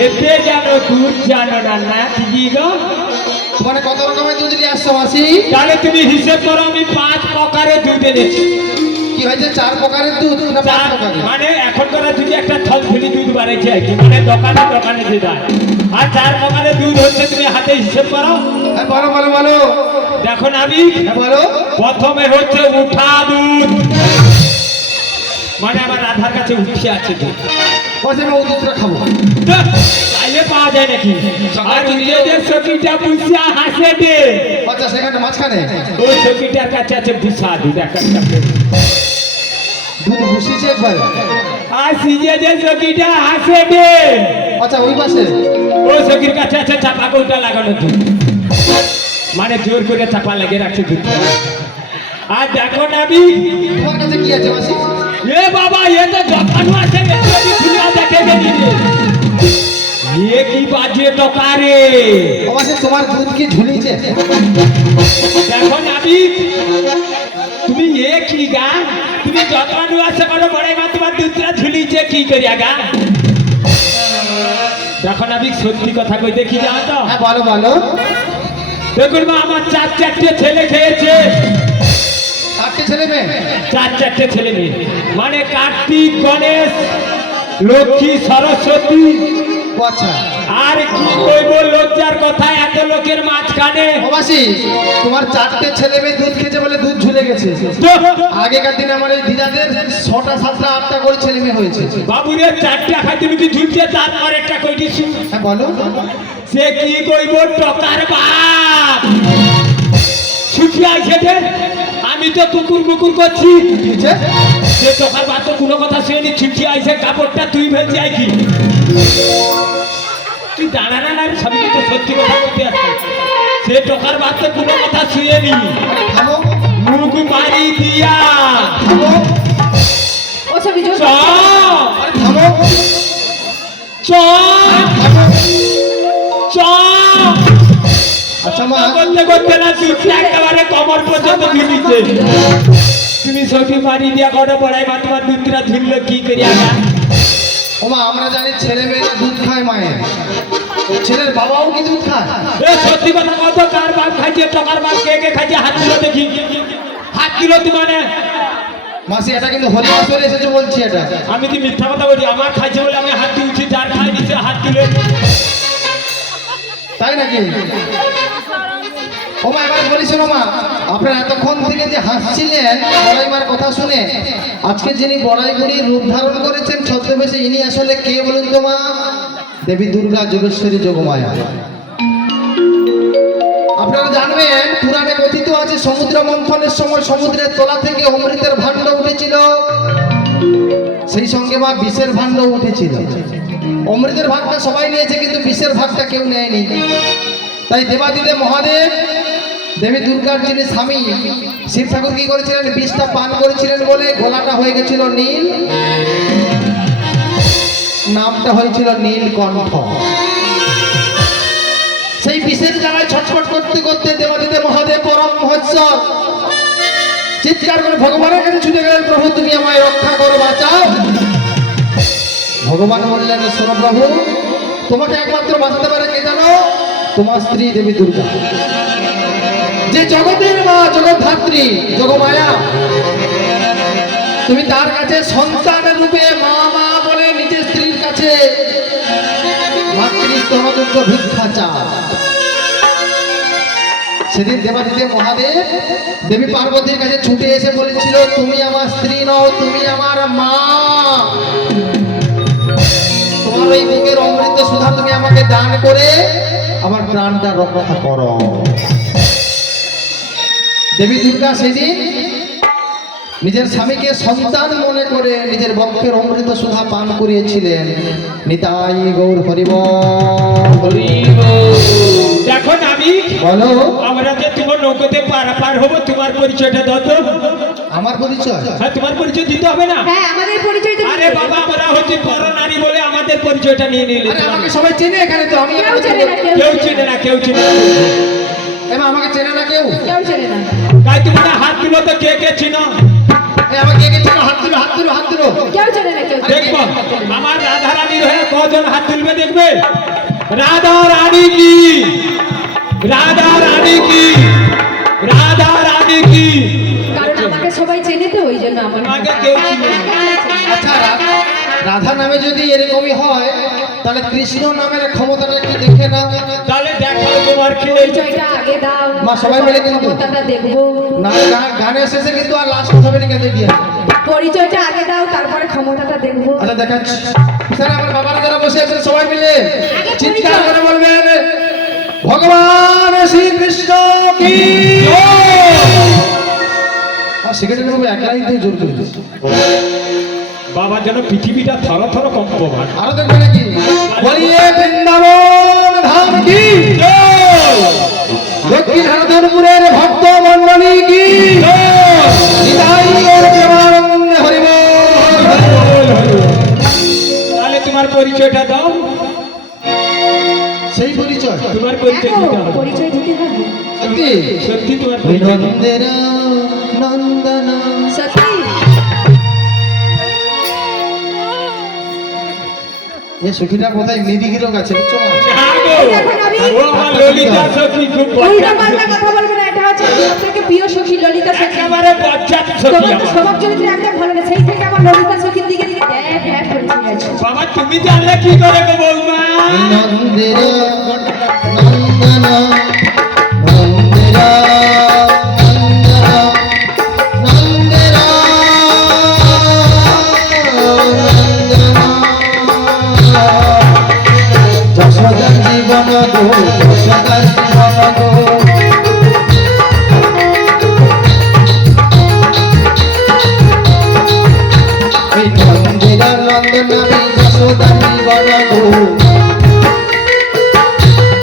খেতে জানো দুধ জানো না না দিদি গো। মানে কত রকমের দুধ নিয়ে আসছো মাসি? তাহলে তুমি হিসেব করো, আমি 5 প্রকারের দুধ এনেছি। কি হয়েছে, 4 প্রকারের দুধ না 5 প্রকারের? মানে এখনকার যুগে একটা থলথলি দুধ বাড়াইছে আর কি, মানে দোকানে দোকানে দিয়ে দেয়। আর 4 প্রকারের দুধ হচ্ছে, তুমি হাতে হিসেব করো। হ্যাঁ বলো বলো বলো। দেখো নাবি, হ্যাঁ বলো। প্রথমে হচ্ছে উঠা দুধ, মানে আমার আধার কাছে উঠে আছে দুধ। বসে আমি ওই দুধটা খাবো। চাইলে পাওয়া যায় নাকি? আর নিজেদের সখীটা বুঝিয়া হাসে দে। আচ্ছা সেখানে মাঝখানে ওই সখীটার কাছে আছে বুঝা দুধ একটা। দুধ বসিয়েছে একবার। আর নিজেদের সখীটা হাসে দে। আচ্ছা ওই পাশে ওই সখীর কাছে আছে চাপা কৌটা লাগানো দুধ, মানে জোর করে চাপা লাগিয়ে রাখছে দুধ। আর দেখো নাবি, তোমার কাছে কি আছে মাসি? এ বাবা, এ তো দোকানও আছে, খুলে দেখে গেলি রে। এ কি বাজে টাকা রে। ও মাসি তোমার দুধ কি ঝুলিয়েছে? দেখো নাবি, তুমি এ কি গা, তুমি দোকানও আছে বড় বড় মা, তোমার দুধটা ঝুলিছে কি করিয়া গা। দেখো নাবি, সত্যি কথা কই দেখি যাও তো। হ্যাঁ বলো বলো। দেখুন মা, আমার 4 ছেলে খেয়েছে। 4টে ছেলে মেয়ে? 4 ছেলে মেয়ে, মানে কার্তিক, গণেশ, লক্ষ্মী, সরস্বতী। ও আচ্ছা। আর কি কইব লজ্জার কথা এত লোকের মাঝখানে। ও মাসি তোমার 4টে ছেলে মেয়ে দুধ খেয়েছে বলে দুধ ঝুলে গেছে। আগেকার দিনে আমার এই দিদাদের 6টা 7টা 8টা করে ছেলে মেয়ে হয়েছে। বাবুরে 4টা খাইতে কি ঝুলছে, তারপর একটা কই দিছি। হ্যাঁ বলো। সে কি কইব টকার বাপ ছুটি আইছে রে। আমি তো কুকুর মুকুর করছি, সে টকার বাপ তো কোনো কথা শুনি। ছুটি আইছে, কাপড়টা তুই ফেলছি আই কি তুই জানা না না, সবই তো সত্যি কথা বলতে আসছে। সে টকার বাপ তো কোনো কথা শুয়েনি, থামো মুখ মারি দিয়া থামো চ থামো চ চ। আচ্ছা মা করতে করতে না দুধটা একেবারে কমর পর্যন্ত ঝুলিছে। তুমি সখী মারি দিয়া কটা পড়াই মা, তোমার দুধটা ঝুললো কি করিয়া গা। ও মা আমরা জানি ছেলে মেয়েরা দুধ খায় মায়ের, ছেলের বাবাও কি দুধ খায়? এ সত্যি কথা কত, কার বাপ খাইছে, টকার বাপ কে কে খাইছে, হাত কিলো দেখি, হাত কিলো মানে। মাসি এটা কিন্তু হলি আসরে এসেছে বলছি এটা। আমি কি মিথ্যা কথা বলি? আমার খাইছে বলে আমি হাত দিয়েছি, যার খাই দিচ্ছে হাত কিলো। তাই নাকি? ও মা এবার বলি শোনো মা, আপনারা এতক্ষণ থেকে যে হাসছিলেন বড়াইমার কথা শুনে, আজকে যিনি বড়াইগুড়ির রূপ ধারণ করেছেন ছদ্মবেশে, ইনি আসলে কে বলুন তো মা? দেবী দুর্গা যোগেশ্বরী যোগমায়া। আপনারা জানবেন পুরাণে কথিত আছে সমুদ্র মন্থনের সময় সমুদ্রের তলা থেকে অমৃতের ভাণ্ড উঠেছিল, সেই সঙ্গে মা বিষের ভাণ্ড উঠেছিল। অমৃতের ভাগটা সবাই নিয়েছে কিন্তু বিষের ভাগটা কেউ নেয়নি। তাই দেবাদিদেব মহাদেব দেবী দুর্গার যিনি স্বামী শিব ঠাকুর কি করেছিলেন, বিষটা পান করেছিলেন বলে গলাটা হয়ে গেছিল নীল, নামটা হয়েছিল নীলকণ্ঠ। সেই বিষের জ্বালায় ছটফট করতে করতে দেবাদিদেব মহাদেব পরম মহোৎসব চিৎকার করে ভগবানের কাছে ছুটে গেলেন, প্রভু তুমি আমায় রক্ষা করো, বাঁচাও। ভগবান বললেন, শোনো প্রভু, তোমাকে একমাত্র বাঁচাতে পারে কে জানো? তোমার স্ত্রী দেবী দুর্গা, যে জগতের মা, জগদ্ধাত্রী, যোগমায়া। তুমি তার কাছে সন্তান রূপে মা মা বলে নিজের স্ত্রীর কাছে মাতৃস্তনযোগ্য ভিক্ষা চাও। সেদিন দেবাদিদেব মহাদেব দেবী পার্বতীর কাছে ছুটে এসে বলেছিল, তুমি আমার স্ত্রী নও, তুমি আমার মা। তোমার ওই বুকের অমৃত সুধা তুমি আমাকে দান করে আমার প্রাণটা রক্ষা করো। দেবী দুর্গা সেদিন নিজের স্বামীকে সন্তান মনে করে নিজের বক্ষের অমৃত সুধা পান করিয়েছিলেন। নিতাই গৌর হরিবল। দেখো নাবি, বলো। আমরা যে তোমার নৌকোতে পার হবো, তোমার পরিচয়টা দাও তো। আমার পরিচয়? হ্যাঁ, তোমার পরিচয় দিতে হবে না? হ্যাঁ, আমাদের পরিচয় দিতে হবে। আরে বাবা, আমরা হচ্ছে বড় নারী বলে আমাদের পরিচয়টা নিয়ে নিলে। আরে আমাকে সবাই চেনে এখানে তো, আমি কেউ চেনে না, কেউ চেনে না, কেউ চেনে না। এমা আমাকে চেনে না কেউ? কেউ চেনে না। তাই তুমি না হাত তুলো তো কে কে চিনো? এ আমাকে এগিয়ে চলো, হাত তুলো, হাত তুলো, হাত তুলো। কেউ চলে না, কেউ চলে না। দেখবো আমার রাধা রানীর হয়ে কজন হাত তুলবে দেখবে। রাধা রানী কি, রাধা রানী কি, রাধা রানী কি। কারণ আমাকে সবাই চেনে তো, ওই জন্য আমার আমাকে কেউ চিনে না। আচ্ছা রাধা নামে যদি এরকমই হয় তাহলে কৃষ্ণ নামের ক্ষমতাটা একটু দেখে নাও। তাহলে দেখাও তোমার কি। পরিচয়টা আগে দাও, মা, সবাই মিলে কিন্তু। ক্ষমতাটা দেখবো। না গানের শেষে কিন্তু আর লাস্ট হবে না কেঁদে গিয়ে। পরিচয়টা আগে দাও, তারপরে ক্ষমতাটা দেখবো। আচ্ছা দেখাচ্ছি। স্যার আমার বাবারা যারা বসে আছেন সবাই মিলে চিৎকার করে বলবেন ভগবান শ্রীকৃষ্ণ কি সেক্রেটারি বাবু এক লাইন জোর করে দিচ্ছে। বাবার জন্য পৃথিবীটা থর থর কম্প হয়। আরো দেখবে নাকি বলিয়ে বৃন্দাবন ধাম কি দক্ষিণ হারদারপুরের ভক্ত মন্ডলী কি নিতাই গৌর প্রেমানন্দে হরি বল। তাহলে তোমার পরিচয়টা দাও। সেই পরিচয় তোমার পরিচয় দেখো, দিতে হবে। পরিচয় দিতে হবে। সত্যি সত্যি তোমার পরিচয় দাও। নন্দের নন্দন সত্যি এ সখীটা কোথায় মেদিগিরো কাছে বুঝছো মা? হ্যাঁ গো, দেখো না, আমি- ও আমার ললিতা সখী খুব উল্টা বজ্জাত পাল্টা সখী। কথা বলবে না, এটা হচ্ছে আপনাকে প্রিয় সখী ললিতা সখী। একেবারে বজ্জাত সখী তোমার তো আমার। স্বভাব চরিত্র একদম ভালো না, সেই থেকে আমার ললিতা সখীর দিকে দিকে ড্যাব ড্যাব করে চলে যাচ্ছে। বাবা তুমি জানলে কি করে গো বৌমা। নন্দের নন্দন নন্দের নন্দের যশোদার জীবন গো যশোদার জীবন গো এই নন্দির নন্দন আমি যশোদার জীবন গো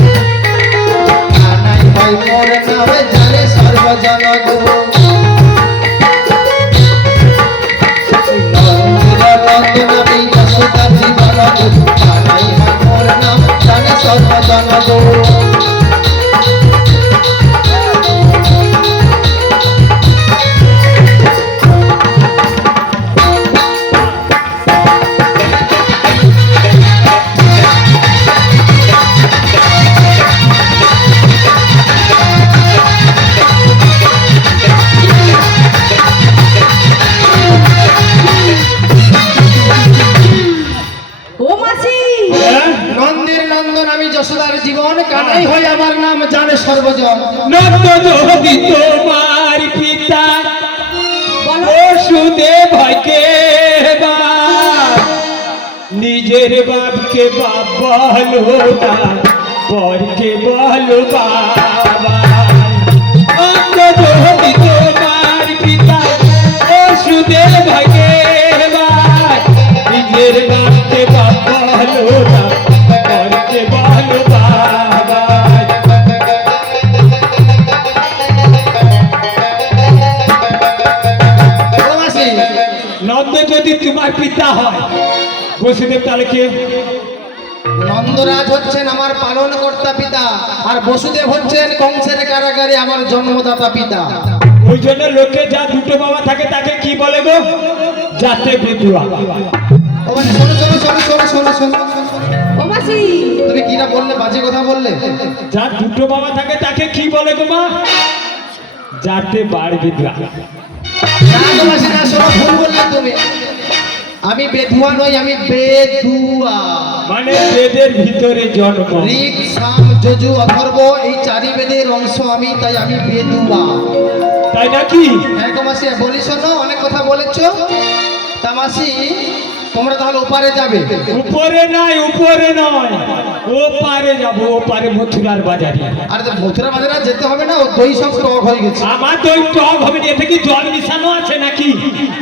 আনাই হয় মোর নামে জানে সর্বজন গো নন্দির নন্দন আমি যশোদার জীবন গো আনাই হয় মোর নাম জানে সর্বজন গো ও মাসি, হ্যাঁ? নন্দির নন্দন আমি যশোদার জীবন কানাই হয় আমার নাম জানে সর্বজন নন্দ যদি তোমার পিতা বলো। বসুদেব ভয়কে নিজের বাপকে বাপ বলো না, পরকে বলো বাবা। নন্দ যদি তোমার পিতা বসুদেব ভয়কে নিজের বাপকে বাপ বলো না, পরকে বলো বাবা। ও মাসি নন্দ যদি তোমার পিতা হয়, বসুদেব তাহলে কে? নন্দরাজ হচ্ছেন আমার পালনকর্তা পিতা আর বসুদেব হচ্ছেন কংসের কারাগারে আমার জন্মদাতা পিতা। ওই জন্য লোকে যা দুটো বাবা থাকে তাকে কি বলে গো? যাতে বিধুয়া। ও মানে শোনো শোনো শোনো শোনো শোনো শোনো ও মাসি, তুমি কিনা বললে, বাজে কথা বললে। যা দুটো বাবা থাকে তাকে কি বলে গো মা? যাতে বাড় বিধুয়া। না গো মাসি না, শোনো ভুল বললে তুমি। আমি বেধুয়া নই, আমি বেদুয়া। মানে বেদের ভিতরে জন্ম। ঋক সাম যজু অথর্ব এই চারি বেদের অংশ আমি, তাই আমি বেদুয়া। তাই নাকি? হ্যাঁ গো মাসি বলি শোনো, অনেক কথা বলেছো। তা মাসি তোমরা তাহলে ওপারে যাবে? উপরে নাই, উপরে নয়, ও পারে যাবো, ও পারে মথুরার বাজারে। আরে তো মথুরা বাজারে আর যেতে হবে না, ও দই সব টক হয়ে গেছে। আমার দই টক হবে না, এতে কি জল মিশানো আছে নাকি?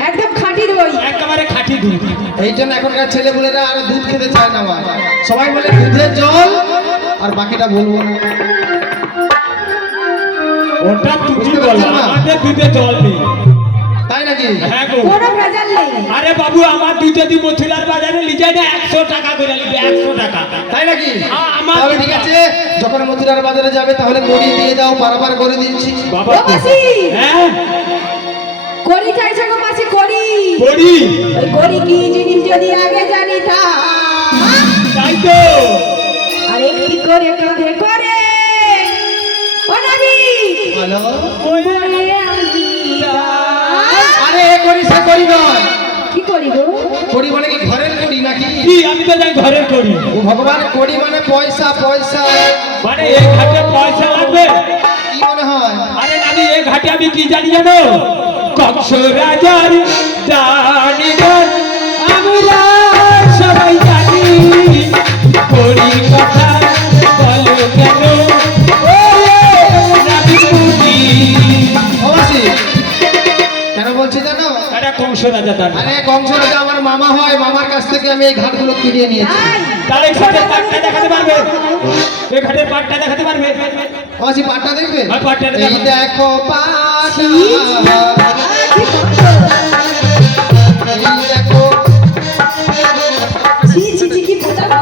একদম খাঁটি দই। একেবারে খাঁটি দুধ। এই জন্য এখনকার ছেলেপুলেরা আর দুধ খেতে চায় না আমার। সবাই বলে দুধের জল, আর বাকিটা বলবো না। ওটা তুমি বুঝতে বলো, পারছেন না? আমাদের দুধে জল নেই। তাই নাকি? হ্যাঁ গো। কোনো ভেজাল নেই। আরে বাবু, আমার দুধ যদি মথুরার বাজারে নিয়ে যায় না, 100 টাকা করে নিবে, 100 টাকা। তাই নাকি? আমার তাহলে ঠিক আছে, যখন মথুরার বাজারে যাবে তাহলে করি দিয়ে দাও, বারবার করে দিচ্ছি। বাবা ও মাসি, হ্যাঁ, করি চাইছো গো মাসি করি করি ওই করি কি জিনিস যদি আগে জানিতাম তাই তো আর একটি করে কাঁধে করে ও নবী হ্যালো বলে আমি আরে এ করি সে করি নয় কি করি গো করি মানে কি ঘরের করি নাকি কি আমি তো যাই ঘরের করি ও ভগবান করি মানে পয়সা পয়সা মানে এই ঘাটে পয়সা লাগবে কি মনে হয় আরে নানি এই ঘাটে আমি কি জানি জানো কংস রাজার জানিগর আমরা সবাই জানি করি কথা বলো কেন ও নানি পুজি ও মাসি কেন বলছি জানো আরে কংস রাজা তার আরে কংস রাজা আমার মামা হয় মামার কাছ থেকে আমি এই ঘাটগুলো কিনে নিয়েছি তাহলে ঘাটের পাটটা দেখাতে পারবে এই ঘাটের পাটটা দেখাতে পারবে ও মাসি পাটটা দেখবে হ্যাঁ, পাটটা এই দেখাতে- দেখো পাটা